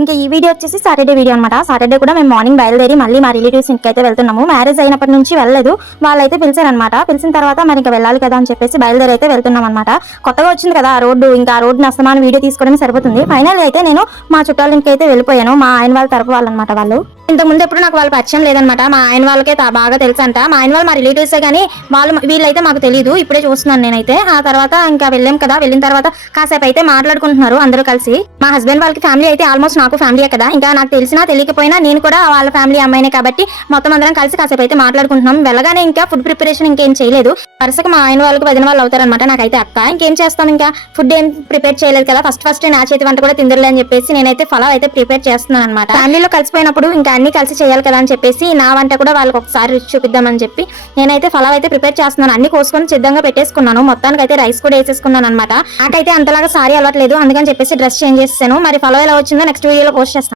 ఇంకా ఈ వీడియో వచ్చేసి సాటర్డే వీడియో అనమాట. సాటర్డే కూడా మేము మార్నింగ్ బయలుదేరి మళ్ళీ మా రిలేటివ్స్ ఇంటికి అయితే వెళ్తున్నాము. మ్యారేజ్ అయినప్పటి నుంచి వెళ్ళలేదు, వాళ్ళైతే పిలిచారనమాట. పిలిచిన తర్వాత మరి ఇంకా వెళ్ళాలి కదా అని చెప్పేసి బయలుదేరి అయితే వెళ్తున్నాం అనమాట. కొత్తగా వచ్చింది కదా ఆ రోడ్డు, ఇంకా ఆ రోడ్డుని అస్తమానం వీడియో తీసుకోవడమే సరిపోతుంది. ఫైనల్ అయితే నేను మా చుట్టాల ఇంటికి అయితే వెళ్ళిపోయాను. మా ఆయన వాళ్ళ తరపు వాళ్ళు అనమాట. వాళ్ళు ఇంతకుముందు ఎప్పుడు నాకు వాళ్ళ పరిచయం లేదనమాట. మా ఆయన వాళ్ళకే బాగా తెలుసు అంట. మా ఆయన వాళ్ళు మా రిలేటివ్సే కానీ వీళ్ళైతే మాకు తెలియదు. ఇప్పుడే చూస్తున్నాను నేనైతే. ఆ తర్వాత ఇంకా వెళ్ళాం కదా, వెళ్ళిన తర్వాత కాసేపు అయితే మాట్లాడుకుంటున్నారు అందరూ కలిసి. మా హస్బెండ్ వాళ్ళకి ఫ్యామిలీ అయితే ఆల్మోస్ట్ నాకు ఫ్యామిలీయే కదా, ఇంకా నాకు తెలిసినా తెలియకపోయినా నేను కూడా వాళ్ళ ఫ్యామిలీ అమ్మాయినే కాబట్టి మొత్తం అందరం కలిసి కాసేపు అయితే మాట్లాడుకుంటున్నాం. వెళ్ళగానే ఇంకా ఫుడ్ ప్రిపరేషన్ ఇంకేం చేయలేదు. వరుసగా మా ఆయన వాళ్ళకి వదిన వాళ్ళు అవుతారనమాట. నాకైతే అక్క ఇంకేం చేస్తాం, ఇంకా ఫుడ్ ఏం ప్రిపేర్ చేయలేదు కదా, ఫస్ట్ నా చేతి వంట కూడా తిందరులే అని చెప్పేసి నేనైతే ఫలావ్ అయితే ప్రిపేర్ చేస్తున్నాను అనమాట. ఫ్యామిలీలో కలిసిపోయినప్పుడు ఇంకా అన్ని కలిసి చేయాలి కదా అని చెప్పేసి నా వంట కూడా వాళ్ళకి ఒకసారి రుచి చూపిద్దామని చెప్పి నేనైతే ఫలావ్ అయితే ప్రిపేర్ చేస్తున్నాను. అన్ని కోసుకొని సిద్ధంగా పెట్టేసుకున్నాను. మొత్తానికి అయితే రైస్ కూడా వేసేసుకున్నాను అనమాట. నాకైతే అంతలాగా సారీ అలవాట్లేదు, అందుకని చెప్పేసి డ్రెస్ చేంజ్ చేస్తాను. మరి ఫలావ్ ఎలా వచ్చిందో నెక్స్ట్ వీడియోలో పోస్ట్ చేస్తాను.